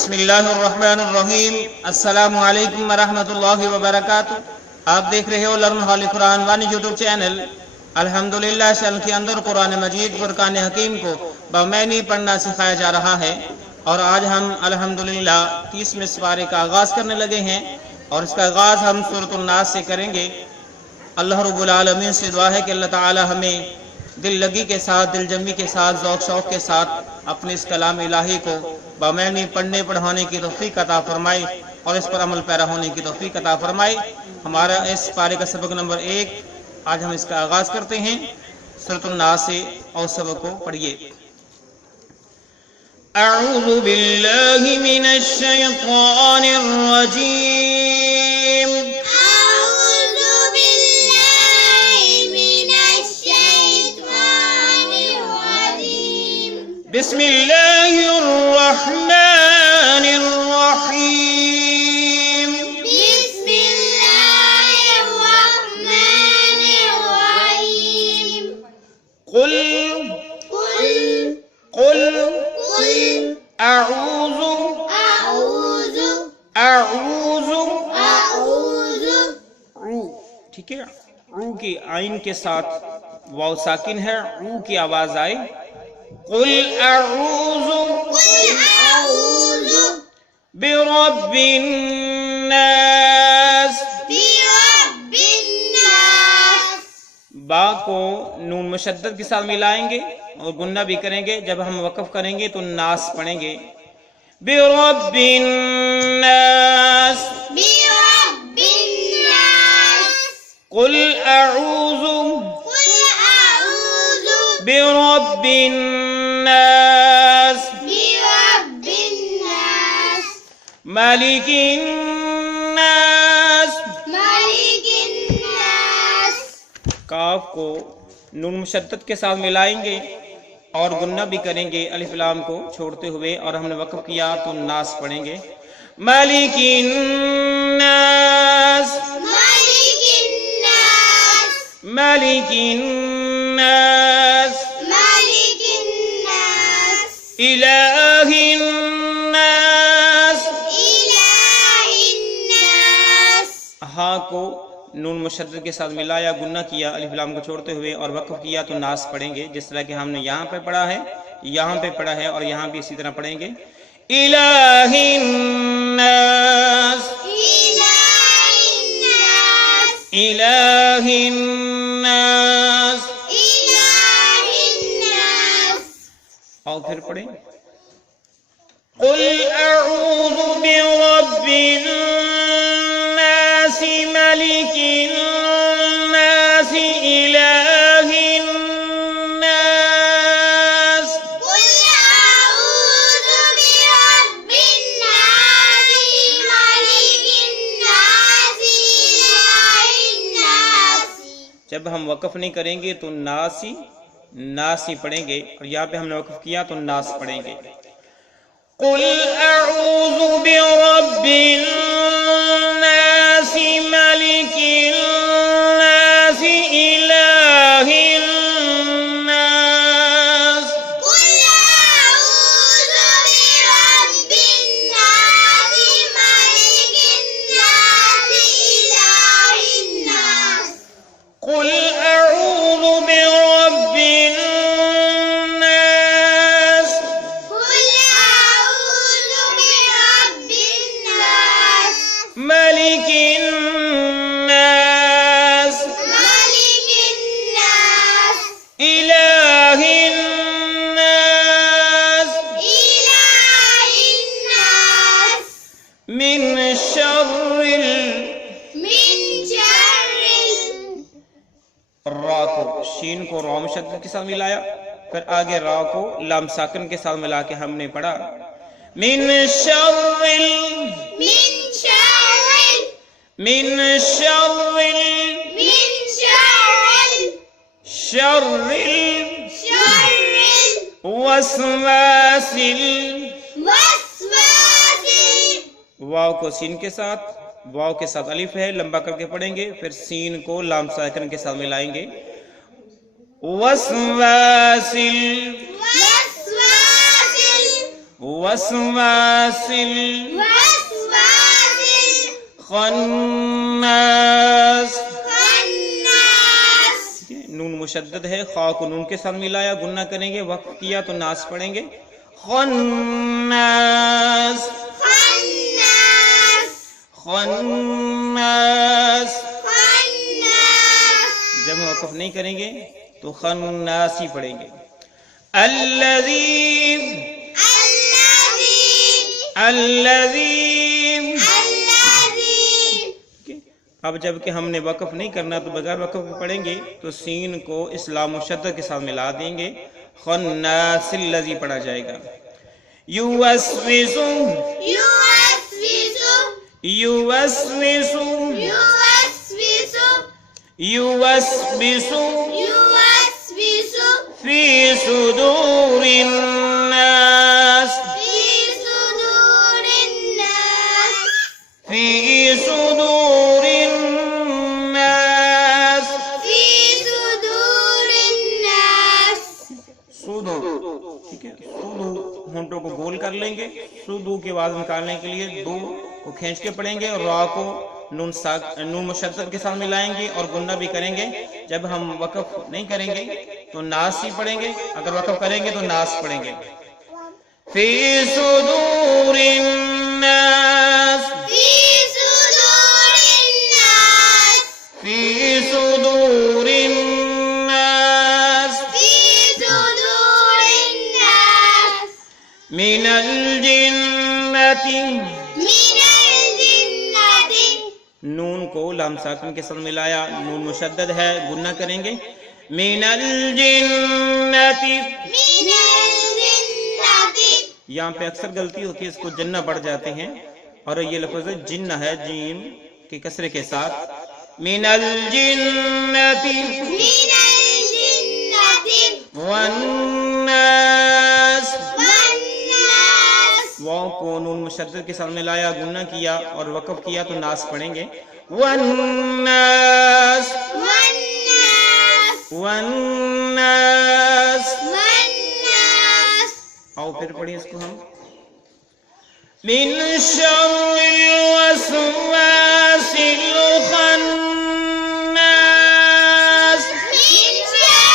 بسم اللہ الرحمن الرحیم۔ السلام علیکم ورحمت اللہ وبرکاتہ۔ آپ دیکھ رہے ہو لرن ہال قرآن وانی یوٹیوب چینل۔ الحمدللہ شل کے اندر قرآن مجید فرقان حکیم کو بمعنی پڑھنا سکھایا جا رہا ہے، اور آج ہم الحمدللہ 30ویں سپارے کا آغاز کرنے لگے ہیں، اور اس کا آغاز ہم سورۃ الناس سے کریں گے۔ اللہ رب العالمین سے دعا ہے کہ اللہ تعالی ہمیں دل لگی کے ساتھ، دل جمی کے ساتھ، ذوق شوق کے ساتھ اپنے اس کلام الہی کو بمعنی پڑھنے پڑھانے کی توفیق عطا فرمائے، اور اس پر عمل پیرا ہونے کی توفیق عطا فرمائے۔ ہمارا اس پارے کا سبق نمبر 1، آج ہم اس کا آغاز کرتے ہیں سورۃ الناس سے، اور سبق کو پڑھیے۔ اعوذ باللہ من الشیطان الرجیم۔ بسم اللہ الرحمن الرحیم۔ بسم اللہ الرحمن الرحیم۔ قل اعوذ ٹھیک ہے، او کی عین کے ساتھ واو ساکن ہے، او کی آواز آئے۔ قل اعوذ برب الناس۔ با کو نون مشدد کے ساتھ ملائیں گے اور گنہ بھی کریں گے۔ جب ہم وقف کریں گے تو ناس پڑھیں گے۔ برب الناس۔ قل اعوذ برب الناس مالک الناس۔ کاف کو نون مشدد کے ساتھ ملائیں گے اور گنہ بھی کریں گے الف لام کو چھوڑتے ہوئے، اور ہم نے وقف کیا تو ناس پڑھیں گے۔ مالک الناس، مالک الناس، الہ الناس۔ ہاں کو نون مشدد کے ساتھ ملایا، گنہ کیا الف لام کو چھوڑتے ہوئے، اور وقف کیا تو ناس پڑھیں گے، جس طرح کہ ہم نے یہاں پہ پڑھا ہے، یہاں پہ پڑھا ہے، اور یہاں بھی اسی طرح پڑھیں گے۔ الہ الناس، الہ الناس، اور پھر پڑھیں قل اعوذ برب الناس ملک الناس الہ الناس۔ قل اعوذ برب الناس ملک الناس الہ الناس۔ جب ہم وقف نہیں کریں گے تو ناسی پڑھیں گے، اور یہاں پہ ہم نے وقف کیا تو ناس پڑھیں گے۔ قل اعوذ برب الناس ملک الناس الہ الناس۔ قل اعوذ برب الناس ملک الناس الہ الناس۔ قل اعوذ برب الناس، قل اعوذ برب الناس ملک الناس، ملک الناس الہ الناس، الہ الناس۔ من شر را کو شین کو را مشدد کے ساتھ ملایا، پھر آگے را کو لام ساکن کے ساتھ ملا کے ہم نے پڑھا۔ من شر الوسواس، واو کو سین کے ساتھ، واو کے ساتھ الف ہے، لمبا کر کے پڑھیں گے، پھر سین کو لام ساکن کے ساتھ ملائیں گے۔ وسواس وسواس وسواس خناس. خناس. نون مشدد ہے، خا کو نون کے ساتھ ملایا، گنہ کریں گے، وقف کیا تو ناس پڑھیں گے. خناس خناس. خناس. خناس. جب ہم وقف نہیں کریں گے تو خناس ہی پڑھیں گے. الذی الذی. اب جب کہ ہم نے وقف نہیں کرنا تو بغیر وقف کے پڑھیں گے تو سین کو اسلام مشدد کے ساتھ ملا دیں گے، خناس الذی پڑھا جائے گا. یوسوس یوسوس یوسوس یوسوس یوسوس یوسوس فی صدور الناس. فی صدور الناس. فی صدور الناس. فی صدور الناس. سودو، ٹھیک ہے، سودو ہونٹوں کو گول کر لیں گے. سودو کی آواز نکالنے کے لیے دو کو کھینچ کے پڑھیں گے اور را کو نون مشدد کے ساتھ ملائیں گے اور گنہ بھی کریں گے. جب ہم وقف نہیں کریں گے تو ناس ہی پڑھیں گے، اگر وقف کریں گے تو ناس پڑھیں گے. فی صدور الناس. فی صدور الناس. فی صدور الناس. فی صدور الناس. من الجنة. من الجنة. نون کو لام ساکن کے ساتھ ملایا، نون مشدد ہے، گنہ کریں گے. من الجنة. من الجنة. یہاں پہ اکثر غلطی ہوتی ہے، اس کو جنہ پڑھ جاتے ہیں اور یہ لفظ جنہ ہے جیم کے کسرے کے ساتھ. من الجنة من الجنة والناس. والناس. واو کو نون مشدد کے ساتھ ملایا، گنہ کیا اور وقف کیا تو ناس پڑھیں گے. والناس. والناس. والناس. والناس. آؤ پھر پڑھیں اس کو ہم. من شر الوسواس الخناس. من شر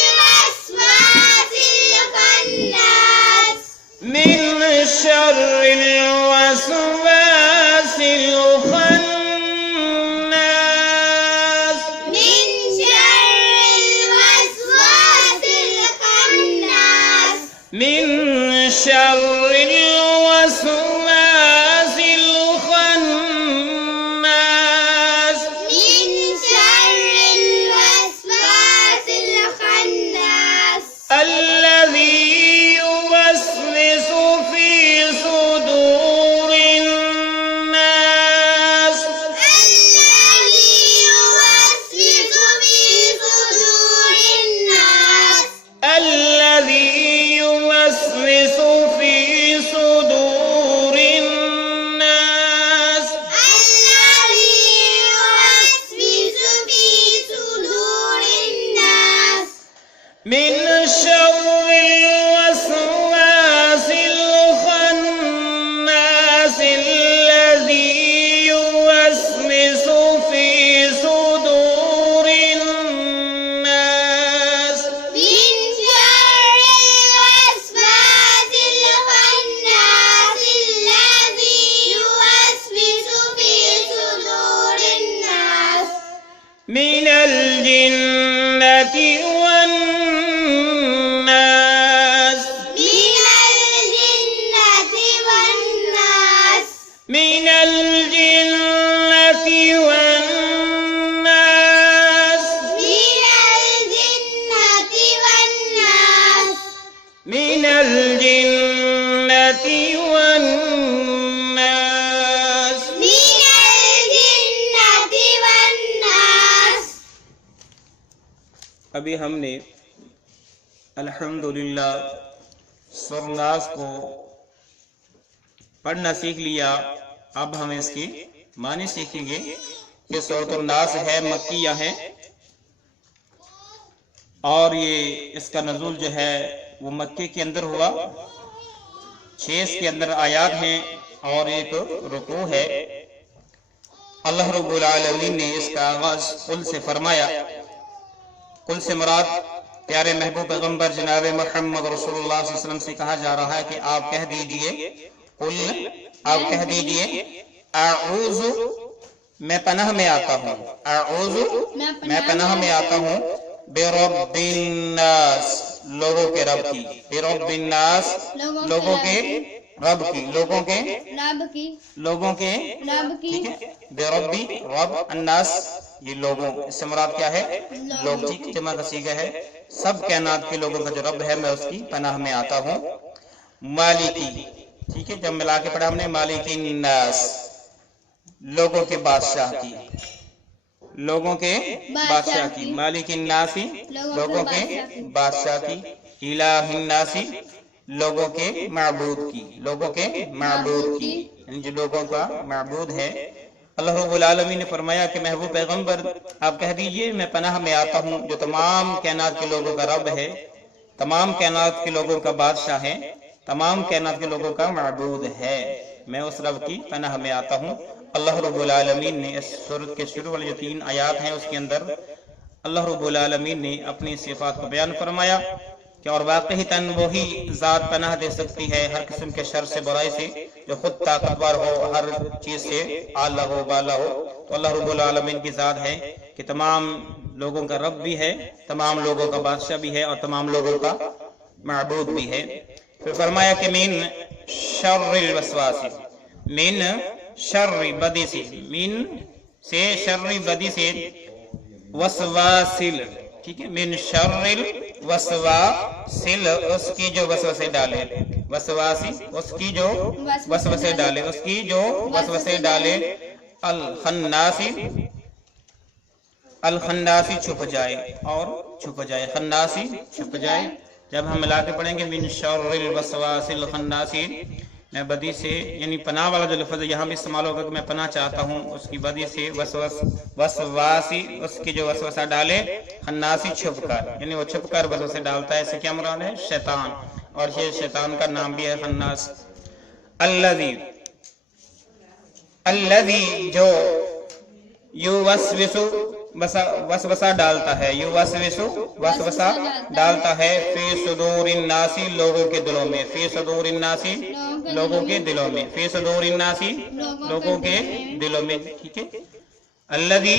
الوسواس الخناس. من شر الوسواس الخناس. من شر الوسواس الخناس. من شر الوسواس الخناس. من شر الوسواس الخناس. الذي يوسوس في صدور الناس. الذي يوسوس في صدور الناس. الذي يوسوس في صدور الناس. الذي يوسوس في صدور الناس. من شر الوسواس الخناس. الذي يوسوس في صدور الناس. من شر الوسواس الخناس. الذي يوسوس في صدور الناس. من الجنة والناس. من الجنة والناس. من الجنة والناس. من الجنة والناس. من الجنة والناس. من الجنة والناس. ابھی ہم نے الحمدللہ سورہ ناس کو پڑھنا سیکھ لیا. اب ہم اس کی معنی سیکھیں گے کہ سورۃ الناس ہے، مکیہ ہے اور یہ اس کا نزول جو ہے وہ مکے کے اندر ہوا 6 اس کے اندر آیات ہیں اور ایک رکوع ہے۔ اللہ رب العالمین نے اس کا آغاز قل سے فرمایا۔ قل سے مراد پیارے محبوب پیغمبر جناب محمد رسول اللہ صلی اللہ علیہ وسلم سے کہا جا رہا ہے کہ آپ کہہ دیجئے، قل آپ کہہ دیجئے، اعوذ میں پناہ میں آتا ہوں، اعوذ میں پناہ میں آتا ہوں، برب الناس لوگوں کے رب کی، برب الناس لوگوں کے رب کی، لوگوں کے ٹھیک ہے، بربی رب الناس یہ لوگوں، اس سے مراد کیا ہے؟ لوگ، ٹھیک، جمع کا صیغہ ہے، سب کائنات کے لوگوں کا جو رب ہے میں اس کی پناہ میں آتا ہوں۔ مالکی، ٹھیک ہے، جب ملا کے پڑھا ہم نے، مالکی الناس لوگوں کے بادشاہ کی، لوگوں کے بادشاہ کی، مالک الناس لوگوں کے بادشاہ کی، الہ الناس لوگوں کے معبود کی، لوگوں کے معبود کی، یعنی جو لوگوں کا معبود ہے۔ اللہ رب العالمین نے فرمایا کہ محبوب پیغمبر آپ کہہ دیجئے میں پناہ میں آتا ہوں جو تمام کائنات کے لوگوں کا رب ہے، تمام کائنات کے لوگوں کا بادشاہ ہے، تمام کائنات کے لوگوں کا معبود ہے، میں اس رب کی پناہ میں آتا ہوں۔ اللہ رب العالمین نے اس سورت کے شروع والی جو 3 آیات ہیں اس کے اندر اللہ رب العالمین نے اپنی صفات کو بیان فرمایا کہ اور واقعتاً وہی ذات پناہ دے سکتی ہے ہر قسم کے شر سے، برائی سے، جو خود طاقتور ہو، ہر چیز سے اعلیٰ ہو، بالا ہو، تو اللہ رب العالمین کی ذات ہے کہ تمام لوگوں کا رب بھی ہے، تمام لوگوں کا بادشاہ بھی ہے اور تمام لوگوں کا معبود بھی ہے۔ پھر فرمایا کہ من شر الوسواس، من شر بدی سے، من سے شر بدی سے، وسواسل، ٹھیک ہے، من شر الوسواسل اس کی جو وسوسے ڈالے، وسواسی اس کی جو وسوسے ڈالے، اس کی جو وسوسے ڈالے، الخناسی، الخناسی چھپ جائے اور چھپ جائے، خناسی چھپ جائے۔ جب ہم ملا کے پڑھیں گے من شر الوسواس الخناسی، میں بدی سے، یعنی پناہ والا جو لفظ یہاں بھی استعمال ہوگا کہ میں پناہ چاہتا ہوں اس کی بدی سے، وسواسی اس کی جو وسوسہ ڈالے، خناسی چھپ کر، یعنی وہ چھپ کر وسوسے ڈالتا ہے، اس سے کیا مراد ہے؟ شیطان، اور یہ شیطان کا نام بھی ہے خناس۔ الذی جو یوسوس وسوسہ ڈالتا ہے، یوسوس وسوسہ ڈالتا ہے، فی صدور الناس لوگوں کے دلوں میں، فی صدور الناس لوگوں کے دلوں میں، فی صدور الناس لوگوں کے دلوں میں، ٹھیک ہے۔ الذی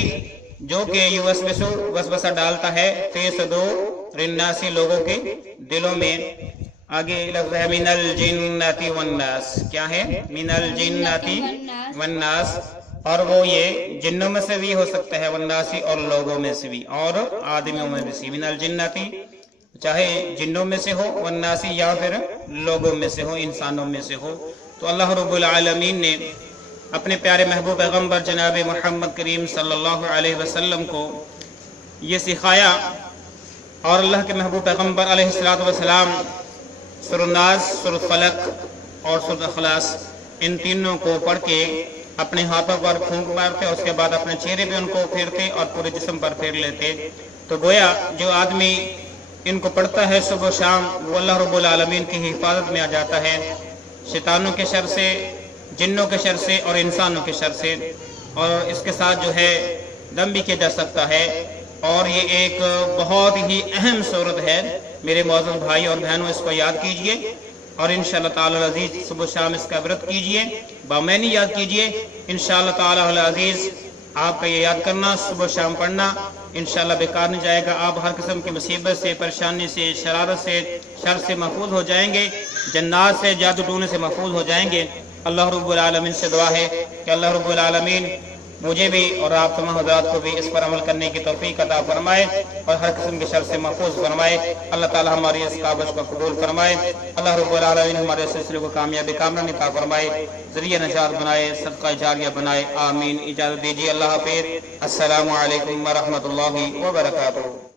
جو کہ یوسوس وسوسہ ڈالتا ہے، فی صدور الناس لوگوں کے دلوں میں۔ آگے لفظ ہے من الجنۃ والناس، کیا ہے؟ من الجنۃ والناس، اور وہ یہ جنوں میں سے بھی ہو سکتا ہے، والناسی اور لوگوں میں سے بھی، اور آدمیوں میں بھی سے، من الجنۃ چاہے جنوں میں سے ہو، والناسی یا پھر لوگوں میں سے ہو، انسانوں میں سے ہو۔ تو اللہ رب العالمین نے اپنے پیارے محبوب پیغمبر جناب محمد کریم صلی اللہ علیہ وسلم کو یہ سکھایا، اور اللہ کے محبوب پیغمبر علیہ السلام سورۃ الناس، سورۃ فلق اور سورۃ اخلاص ان تینوں کو پڑھ کے اپنے ہاتھوں پر پھونک مارتے اور اس کے بعد اپنے چہرے پہ ان کو پھیرتے اور پورے جسم پر پھیر لیتے۔ تو گویا جو آدمی ان کو پڑھتا ہے صبح و شام وہ اللہ رب العالمین کی حفاظت میں آ جاتا ہے، شیطانوں کے شر سے، جنوں کے شر سے اور انسانوں کے شر سے، اور اس کے ساتھ جو ہے دم بھی کیا جا سکتا ہے۔ اور یہ ایک بہت ہی اہم صورت ہے، میرے معزز بھائی اور بہنوں، اس کو یاد کیجئے اور انشاءاللہ تعالی العزیز صبح و شام اس کا عبرت کیجئے، بامعنی یاد کیجئے۔ انشاءاللہ تعالی العزیز آپ کا یہ یاد کرنا، صبح و شام پڑھنا انشاءاللہ بیکار نہیں جائے گا، آپ ہر قسم کی مصیبت سے، پریشانی سے، شرارت سے، شر سے محفوظ ہو جائیں گے، جنات سے، جادو ٹونے سے محفوظ ہو جائیں گے۔ اللہ رب العالمین سے دعا ہے کہ اللہ رب العالمین مجھے بھی اور آپ تمام حضرات کو بھی اس پر عمل کرنے کی توفیق عطا فرمائے اور ہر قسم کے شر سے محفوظ فرمائے۔ اللہ تعالی ہماری اس کاوش کو قبول فرمائے۔ اللہ رب العالمین ہمارے سلسلے کو کامیابی کامران عطا فرمائے، ذریعہ نجات بنائے، صدقہ جاریہ بنائے، آمین۔ اجازت دیجیے، اللہ حافظ، السلام علیکم ورحمۃ اللہ وبرکاتہ۔